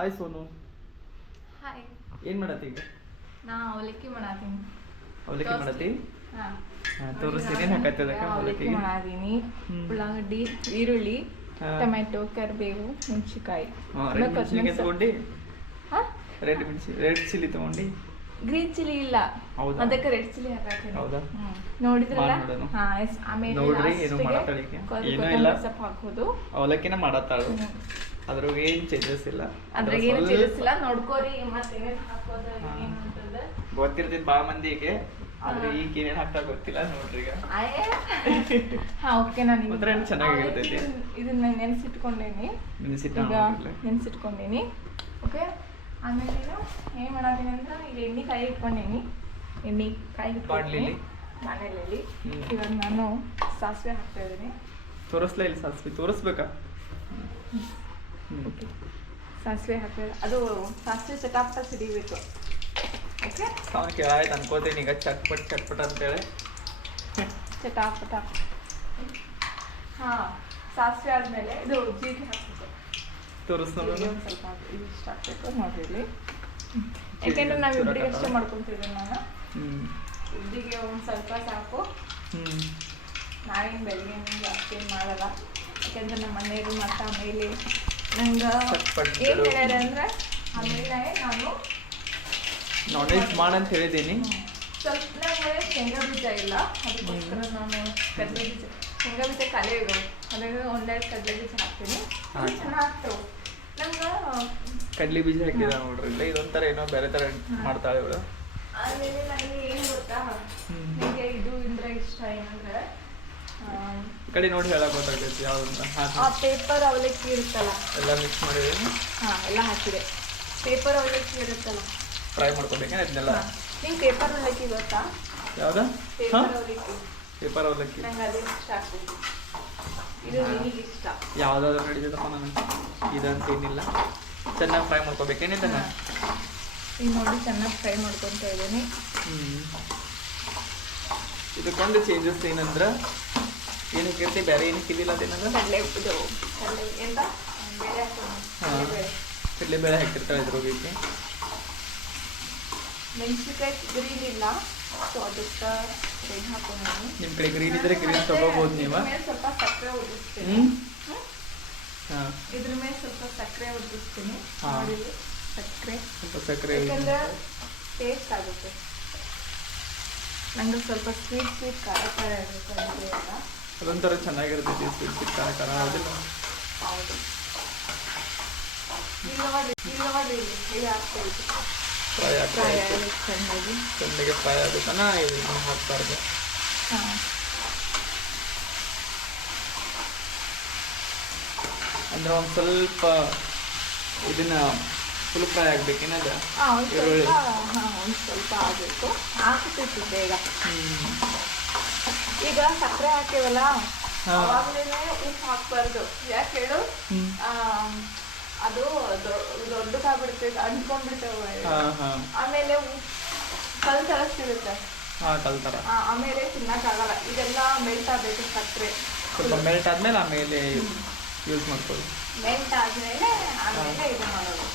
Hi Sonu hi ಏನ್ ಮಾಡತ್ತಿ ಈಗ ನಾ ಅವಲಕ್ಕಿ ಮಾಡಾತೀನಿ ಅವಲಕ್ಕಿ ಮಾಡತ್ತಿ ತೋರಿಸಿ ಏನ್ ಹಾಕತ್ತೆ ಅದಕ್ಕೆ ಅವಲಕ್ಕಿ ಮಾಡಿದೀನಿ ಉಳ್ಳಾಗಡ್ಡಿ ಈರುಳ್ಳಿ ಟೊಮ್ಯಾಟೋ ಟೊಮೆಟೊ ಕರಿಬೇವು ಹುಣಸಿಕಾಯಿ ಹಾ, ರೆಡ್ ಮೆಣಸಿನ್ಕಾಯಿ ರೆಡ್ ಮೆಣಸಿ ರೆಡ್ ಚಿಲ್ಲಿ ತಗೊಂಡಿ ಗ್ರೀನ್ ಚಿಲ್ಲಿ ಇಲ್ಲ ಹೌದಾ? ಅದಕ್ಕೆ ರೆಡ್ ಚಿಲ್ಲಿ ಹಾಕಾತೀನಿ ಹೌದಾ? ನೋಡಿದ್ರಲ್ಲ ಹಾ ಎಸ್ ಆಮೇಲೆ ನೋಡ್ರಿ, ಏನು ಮಾಡತಳಿಕೆ ಏನು ಇಲ್ಲ. ಸ್ವಲ್ಪ ಹಾಕೋದು ಅವಲಕ್ಕಿನ ಮಾಡತ್ತಾಳು ಅದ್ರಾಗ ಏನು ಚೇಂಜಸ್ ಇಲ್ಲ ಅದ್ರಾಗ ಏನು ಚೇಂಜಸ್ ಇಲ್ಲ ನೋಡ್ಕೋರಿ ಮತ್ತೆ ಏನೇನು ಹಾಕೋದು ಏನು ಗೊತ್ತಿರ್ತೈತಿ ಭಾಳ ಮಂದಿಗೆ ಆದ್ರೆ ಈಗ ಏನೇನ್ ಹಾಕ್ತಾ ಗೊತ್ತಿಲ್ಲ ನೋಡ್ರಿ ಈಗ ಹಾ ಓಕೆ ನಾನು ಅಂದ್ರೆ ಚೆನ್ನಾಗಿರ್ತೈತಿ ಇದನ್ನ ನೆನ್ಸಿಟ್ಕೊಂಡೇನಿ ನೆನ್ಸಿಟ್ಕೊಂಡೇನಿ ಓಕೆ ಆಮೇಲೆ ಏನು ಮಾಡಾತೀನಿ ಅಂದ್ರೆ ಇಲ್ಲಿ ಎಣ್ಣೆ ಕಾಯಿ ಇಟ್ಕೊಂಡೇನಿ ಎಣ್ಣೆ ಕಾಯಿ ಇಟ್ಕೊಂಡೇನಿ ಮನೇಲಿ ಇವಾಗ ನಾನು ಸಾಸಿವೆ ಹಾಕ್ತಾ ಇದ್ದೀನಿ ತೋರಿಸ್ಲೇ ಇಲ್ಲ ಸಾಸಿವೆ ತೋರಿಸ್ಬೇಕಾ ಓಕೆ ಸಾಸಿವೆ ಹಾಕಿದ್ರೆ ಅದು ಸಾಸಿವೆ ಚಟಾಪಟ ಸಿಡಿಬೇಕು ಓಕೆ ಅವ್ನು ಕೇಳಾಯ್ತು ಅನ್ಕೋತೀನಿ ಈಗ ಚಟ್ಪಟ್ ಚಟ್ಪಟ್ ಅಂತೇಳಿ ಚಟಾಪಟ ಹಾಂ ಸಾಸಿವೆ ಆದಮೇಲೆ ಇದು ಜೀರಿಗೆ ಹಾಕ್ಬೇಕು ಒಂದು ಸ್ವಲ್ಪ ಇಷ್ಟ ಹಾಕ್ಬೇಕು ನೋಡಿರಲಿ ಯಾಕೆಂದ್ರೆ ನಾವು ಇಬ್ಬರಿಗೆ ಅಷ್ಟೇ ಮಾಡ್ಕೊತಿದ್ದೀನಿ ನಾನು ಇಬ್ಬರಿಗೆ ಒಂದು ಸ್ವಲ್ಪ ಸಾಕು ನಾವೇನು ಬೆಳಗ್ಗೆ ಜಾಸ್ತಿ ಮಾಡಲ್ಲ ಯಾಕೆಂದ್ರೆ ನಮ್ಮ ಮನೆಯಲ್ಲಿ ಮತ್ತು ಆಮೇಲೆ ನಂಗೆ ಏನು ಹೇಳ್ಯಾರ ಆಮೇಲೆ ನಾನು ನಾನ್ ವೆಜ್ ಅಂತ ಹೇಳಿದ್ದೀನಿ ಸ್ವಲ್ಪ ನಮ್ಮ ಶೇಂಗಾ ಬೀಜ ಇಲ್ಲ ಅದಕ್ಕೋಸ್ಕರ ನಾನು ಕಡಲೆ ಬೀಜ ಶೇಂಗಾ ಬೀಜ ಕಲೆ ಇರೋ ಒಂದೆರಡು ಕಡಲೆ ಬೀಜ ಹಾಕ್ತೀನಿ ಚೆನ್ನಾಗ್ತವೆ ನಂಗೆ ಕಡ್ಲಿ ಬೀಜ ಹಾಕಿದ ನೋಡ್ರಿ ಇಲ್ಲ ಇದೊಂಥರ ಏನೋ ಬೇರೆ ಥರ ಮಾಡ್ತಾಳೆ ಇವಳು ಆಮೇಲೆ ನನಗೆ ಏನು ಗೊತ್ತಾ ನನಗೆ ಇದು ಇಂದ್ರ ಇಷ್ಟ ಏನ ಕಡೆ ನೋಡಿ ಹೇಳಕ್ ಗೊತ್ತಾಗ್ತೈತಿ ಯಾವ್ದು ಆ ಪೇಪರ್ ಅವಲಕ್ಕಿ ಇರುತ್ತಲ್ಲ ಎಲ್ಲ ಮಿಕ್ಸ್ ಮಾಡಿದೀನಿ ಹಾ ಎಲ್ಲ ಹಾಕಿದೆ ಪೇಪರ್ ಅವಲಕ್ಕಿ ಇರುತ್ತಲ್ಲ ಫ್ರೈ ಮಾಡ್ಕೋಬೇಕೇನೆ ಇದನ್ನೆಲ್ಲ ನೀವು ಪೇಪರ್ ಅವಲಕ್ಕಿ ಗೊತ್ತಾ ಯಾವ್ದು ಪೇಪರ್ ಅವಲಕ್ಕಿ ಪೇಪರ್ ಅವಲಕ್ಕಿ ನಂಗೆ ಅದೇ ಇಷ್ಟ ಆಗ್ತೈತಿ ಇದು ನಿಮಗೆ ಇಷ್ಟ ಯಾವ್ದಾದ್ರು ನಡೀತದಪ್ಪ ನನಗೆ ಇದಂತ ಏನಿಲ್ಲ ಚೆನ್ನಾಗಿ ಫ್ರೈ ಮಾಡ್ಕೋಬೇಕೇನೆ ಇದನ್ನ ಈಗ ನೋಡಿ ಚೆನ್ನಾಗಿ ಫ್ರೈ ಮಾಡ್ಕೊತಾ ಇದು ಇದಕ್ಕೊಂದು ಚೇಂಜಸ್ ಏನಂದ್ರೆ ಏನು ಕೀರ್ತಿ ಬೇರೆ ಏನು ಕಿದಿಲ್ಲ ಅದೇನದ ಕಡಲೆ ಇದು ಕಡಲೆ ಎಂತ ಬೇಳೆ ಹಾಂ ಕಡಲೆ ಬೇಳೆ ಹಾಕಿರ್ತಾರೆ ಇದ್ರ ಹೋಗಿಕ್ಕೆ ಮೆಣಸಿನ್ಕಾಯಿ ಗ್ರೀನ್ ಇಲ್ಲ ಸೊ ಅದಕ್ಕೆ ಗ್ರೀನ್ ಹಾಕೊಂಡು ನಿಮ್ಮ ಕಡೆ ಗ್ರೀನ್ ಇದ್ರೆ ಗ್ರೀನ್ ತಗೋಬೋದು ನೀವು ಸ್ವಲ್ಪ ಸಕ್ಕರೆ ಉದಿಸ್ತೀನಿ ಹಾಂ ಇದ್ರ ಮೇಲೆ ಸ್ವಲ್ಪ ಸಕ್ಕರೆ ಉದಿಸ್ತೀನಿ ನೋಡಿ ಸಕ್ಕರೆ ಸ್ವಲ್ಪ ಸಕ್ಕರೆ ಯಾಕಂದ್ರೆ ಟೇಸ್ಟ್ ಆಗುತ್ತೆ ನಂಗೆ ಸ್ವಲ್ಪ ಸ್ವೀಟ್ ಸ್ವೀಟ್ ಖಾರ ಖಾರ ಆಗುತ್ತೆ ಅಂತ ಅದೊಂಥರ ಚೆನ್ನಾಗಿರುತ್ತೆ ಟೇಸ್ಟ್ ಬಿಟ್ಟು ಅದೆಲ್ಲ ಚೆನ್ನಾಗಿ ಫ್ರೈ ಅಂದರೆ ಒಂದು ಸ್ವಲ್ಪ ಇದನ್ನ ಫುಲ್ ಫ್ರೈ ಆಗ್ಬೇಕು ಈರುಳ್ಳಿ ಸ್ವಲ್ಪ ಆಗಬೇಕು ಹಾಕಿ ಬೇಗ ಈಗ ಸಕ್ಕರೆ ಹಾಕಿವಲ್ಲ ಅವಾಗ್ಲೇನೆ ಉಪ್ಪು ಹಾಕ್ಬಾರ್ದು ಯಾಕೆ ಹೇಳು ಅದು ದೊಡ್ಡದಾಗ್ಬಿಡುತ್ತೆ ಅಂಟ್ಕೊಂಡ್ಬಿಡ್ತೇವೆ ಆಮೇಲೆ ಕಲ್ ತರ ಸಿಗುತ್ತೆ ಆಮೇಲೆ ಆಗಲ್ಲ ಇದೆಲ್ಲ ಮೆಲ್ಟ್ ಆಗ್ಬೇಕು ಸಕ್ಕರೆ ಸ್ವಲ್ಪ ಮೆಲ್ಟ್ ಆದ್ಮೇಲೆ ಆಮೇಲೆ ಯೂಸ್ ಮಾಡ್ಕೊಳ್ಳಿ ಮೆಲ್ಟ್ ಆದ್ಮೇಲೆ ಆಮೇಲೆ ಇದು ಮಾಡೋದು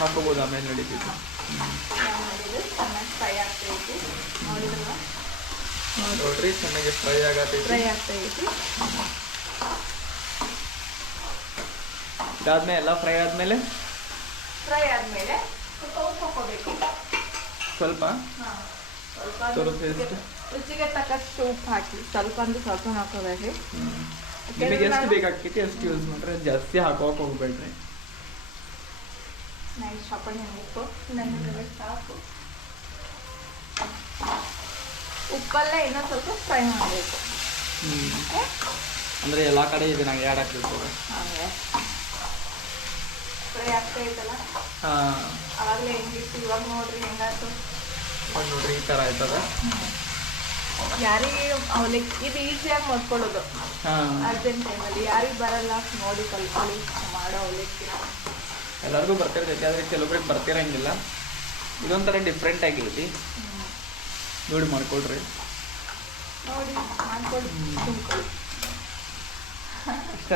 ಹಾಕೋಬಹುದು ಆಮೇಲೆ ನಡೀತಿದ್ದು ಚೆನ್ನಾಗಿ ಫ್ರೈ ಆಗ್ತೈತಿ ನೋಡಿದ್ರಲ್ಲ ನೋಡ್ರಿ ಚೆನ್ನಾಗಿ ಫ್ರೈ ಆಗತ್ತೈತಿ ಫ್ರೈ ಆಗ್ತೈತಿ ಇದಾದ್ಮೇಲೆ ಎಲ್ಲ ಫ್ರೈ ಆದ್ಮೇಲೆ ಫ್ರೈ ಆದ್ಮೇಲೆ ಸ್ವಲ್ಪ ಉಪ್ಪು ಹಾಕೋಬೇಕು ಸ್ವಲ್ಪ ರುಚಿಗೆ ತಕ್ಕಷ್ಟು ಉಪ್ಪು ಹಾಕಿ ಸ್ವಲ್ಪ ಅಂದ್ರೆ ಸ್ವಲ್ಪ ಹಾಕೋಬೇಕು ನಿಮಗೆ ಎಷ್ಟು ಬೇಕಾಗ್ತೈತಿ ಎಷ್ಟು ಯೂಸ್ ಮಾಡ್ರೆ ಜಾಸ್ತಿ ಹಾಕೋಕೆ ಹೋಗ್ಬೇಡ್ರಿ ನಾನು ಶಾಪಣ್ಣ ಉಪ್ಪು ನನಗೆ ಸಾಕು ಉಪ್ಪಲ್ಲೇ ಇನ್ನೊಂದು ಸ್ವಲ್ಪ ಫ್ರೈ ಮಾಡಬೇಕು ಅಂದರೆ ಎಲ್ಲ ಕಡೆ ಇದು ನಂಗೆ ಆ್ಯಡ್ ಹಾಕಬೇಕು ಹಾಗೆ ಫ್ರೈ ಆಗ್ತಾ ಇತ್ತಲ್ಲ ಹಾಂ ಅವಾಗಲೇ ಹೆಂಗಿತ್ತು ಇವಾಗ ನೋಡ್ರಿ ಹೆಂಗಾಯ್ತು ಇವಾಗ ನೋಡ್ರಿ ಈ ಥರ ಆಯ್ತದ ಯಾರಿಗೆ ಅವಲಕ್ಕಿ ಇದು ಈಸಿಯಾಗಿ ಮಾಡ್ಕೊಳ್ಳೋದು ಅರ್ಜೆಂಟ್ ಟೈಮಲ್ಲಿ ಯಾರಿಗೆ ಬರಲ್ಲ ನೋಡಿ ಕಲ್ಕೊಳ್ಳಿ ಮಾಡೋ ಅವ್ಲಿಕ್ಕೆ ಎಲ್ಲರಿಗೂ ಬರ್ತಿರ್ತೈತಿ ಆದರೆ ಕೆಲವೊಬ್ರಿಗೆ ಬರ್ತಿರಂಗಿಲ್ಲ ಇದೊಂಥರ ಡಿಫ್ರೆಂಟ್ ಆಗಿರುತ್ತೆ ನೋಡಿ ಮಾಡ್ಕೊಳ್ರಿ ನೋಡಿ ಮಾಡ್ಕೊಳ್ಳಿ ತುಂಬ್ಕೊಳ್ಳಿ ಇಷ್ಟ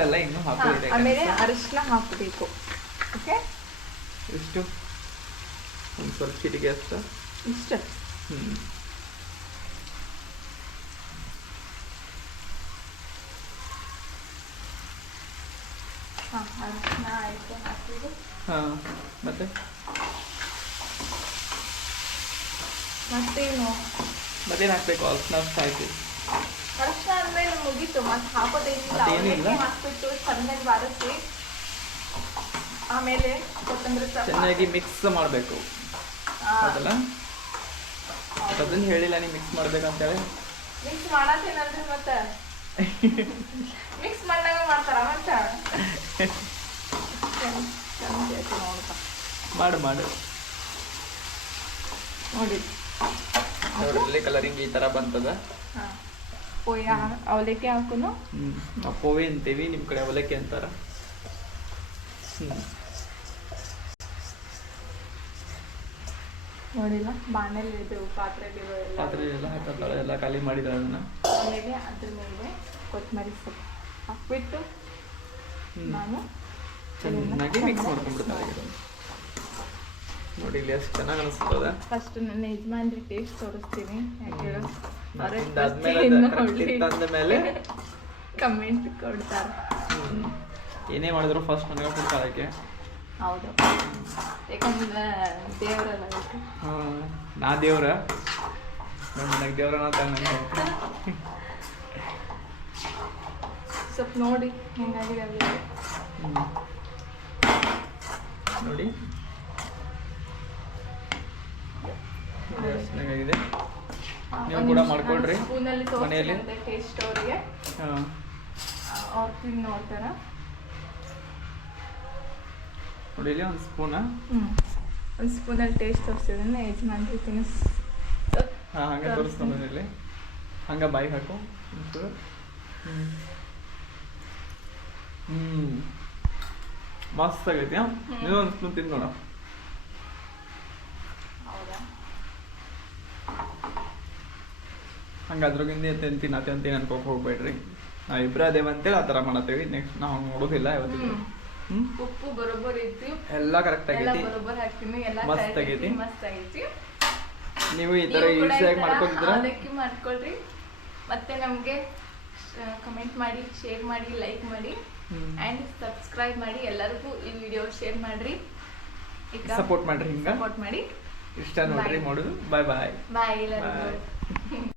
ಹಾಕೋದಿದೆ ಆಮೇಲೆ ಅರಿಶಿನ ಹಾಕಬೇಕು ಓಕೆ ಇಷ್ಟು ಒಂದು ಸ್ವಲ್ಪ ಚಿಟಿಕೆ ಅಷ್ಟು ಇಷ್ಟ ಹ್ಞೂ ಅರಿಶಿನ ಆಯಿತು ಹಾಂ ಮತ್ತೆ ಮತ್ತೇನು ಮತ್ತೇನು ಹಾಕ್ಬೇಕು ಅರ್ಶನ ಅಷ್ಟು ಹಾಕಿ ಅರ್ಶನ ಆದ್ಮೇಲೆ ಮುಗೀತು ಮತ್ತೆ ಹಾಕೋದೇನಿಲ್ಲ ಹಾಕ್ಬಿಟ್ಟು ಚೆನ್ನಾಗಿ ಬಾರಿಸಿ ಆಮೇಲೆ ಕೊತ್ತಂಬರಿ ಚೆನ್ನಾಗಿ ಮಿಕ್ಸ್ ಮಾಡಬೇಕು ಅದಲ್ಲ ಅದನ್ನ ಹೇಳಿಲ್ಲ ನೀವು ಮಿಕ್ಸ್ ಅಂತ ಹೇಳಿ ಮಿಕ್ಸ್ ಮಾಡತ್ತೇನಂದ್ರೆ ಮತ್ತೆ ಮಿಕ್ಸ್ ಮಾಡ್ದಾಗ ಮಾಡ್ತಾರ ಮತ್ತೆ ಮಾಡು ಮಾಡು ನೋಡಿ ಅದರಲ್ಲಿ ಕಲರಿಂಗ್ ಈ ತರ ಬಂತದ ಪೋಯ ಅವಲಕ್ಕಿ ಹಾಕುನು ನಾವು ಪೋವೆ ಅಂತೀವಿ ನಿಮ್ಮ ಕಡೆ ಅವಲಕ್ಕಿ ಅಂತಾರ ನೋಡಿಲ್ಲ ಬಾಣಲಿ ಇದು ಪಾತ್ರೆಲಿ ಪಾತ್ರೆ ಎಲ್ಲ ಹಾಕತ್ತಾಳೆ ಎಲ್ಲ ಖಾಲಿ ಮಾಡಿದಾಳೆ ಅದನ್ನ ಆಮೇಲೆ ಅದ್ರ ಮೇಲೆ ಕೊತ್ತಂಬರಿ ಸೊಪ್ಪು ಹಾಕ್ಬಿಟ್ಟು ನಾನು ಚೆನ್ನಾಗಿ ಮಿಕ್ಸ್ ಮಾಡ್ಕೊಂಡ್ಬಿಡ್ತಾಳೆ ನೋಡಿ ಇಲ್ಲಿ ಎಷ್ಟು ಚೆನ್ನಾಗಿ ಅನಿಸ್ತದೆ ಫಸ್ಟ್ ನನ್ನ ಯಜಮಾನ್ರಿ ಟೇಸ್ಟ್ ತೋರಿಸ್ತೀನಿ ಯಾಕೆ ತಂದ ಮೇಲೆ ಕಮೆಂಟ್ ಕೊಡ್ತಾರೆ ಏನೇ ಮಾಡಿದ್ರು ಫಸ್ಟ್ ನನಗೆ ಕೊಡ್ತಾರೆ ಅದಕ್ಕೆ ಹೌದು ಯಾಕಂದ್ರೆ ದೇವರಲ್ಲ ಹ್ಞೂ ನಾ ದೇವರ ನಮ್ಮ ಮನೆಗೆ ದೇವ್ರನ್ನ ತಂದ ಸ್ವಲ್ಪ ನೋಡಿ ಹೆಂಗಾಗಿದೆ ನೋಡಿ ಚೆನ್ನಾಗಿದೆ ನೀವು ಕೂಡ ಮಾಡ್ಕೊಳ್ರಿ ಮನೆಯಲ್ಲಿ ಟೇಸ್ಟ್ ಅವ್ರಿಗೆ ಅವ್ರು ತಿಂದು ನೋಡ್ತಾರ ನೋಡಿ ಇಲ್ಲಿ ಒಂದು ಹ್ಮ್ ಒಂದು ಸ್ಪೂನಲ್ಲಿ ಟೇಸ್ಟ್ ತೋರಿಸಿದ್ರೆ ಯಜಮಾನ್ರಿ ತಿನ್ನಿಸ್ ಹಾಂ ಹಂಗೆ ತೋರಿಸ್ಕೊಂಡು ಇಲ್ಲಿ ಹಂಗೆ ಬಾಯಿ ಹಾಕು ಹ್ಞೂ ಮಸ್ತ್ ಆಗೈತಿ ಹಾಂ ನೀವೊಂದು ಸ್ಪೂನ್ ತಿಂದು ಹಂಗೆ ಅದ್ರಾಗಿಂದ ತಿಂತೀನಿ ಅತ್ಯಂತೀನಿ ಅನ್ಕೋಕೆ ಹೋಗ್ಬೇಡ್ರಿ ನಾವು ಇಬ್ಬರು ಅದೇವ ಅಂತೇಳಿ ಆ ಥರ ಮಾಡತ್ತೇವಿ ನೆಕ್ಸ್ಟ್ ನಾವು ನೋಡೋದಿಲ್ಲ ಇವತ್ತು ಉಪ್ಪು ಬರೋಬ್ಬರ್ ಐತಿ ಎಲ್ಲ ಕರೆಕ್ಟ್ ಆಗೈತಿ ಮಸ್ತ್ ಆಗೈತಿ ನೀವು ಈ ತರ ಈಸಿಯಾಗಿ ಮಾಡ್ಕೊಂಡಿದ್ರ ಮಾಡ್ಕೊಳ್ರಿ ಮತ್ತೆ ನಮಗೆ ಕಮೆಂಟ್ ಮಾಡಿ ಶೇರ್ ಮಾಡಿ ಲೈಕ್ ಮಾಡಿ ಅಂಡ್ ಸಬ್ಸ್ಕ್ರೈಬ್ ಮಾಡಿ ಎಲ್ಲರಿಗೂ ಈ ವಿಡಿಯೋ ಶೇರ್ ಮಾಡ್ರಿ ಸಪೋರ್ಟ್ ಮಾಡ್ರಿ ಹಿಂಗ ಸಪೋರ್ಟ್ ಮಾಡಿ ಇಷ್ಟ ನೋಡ್ರಿ ಮಾಡೋದು ಬಾಯ್ ಬಾಯ್ ಬಾಯ್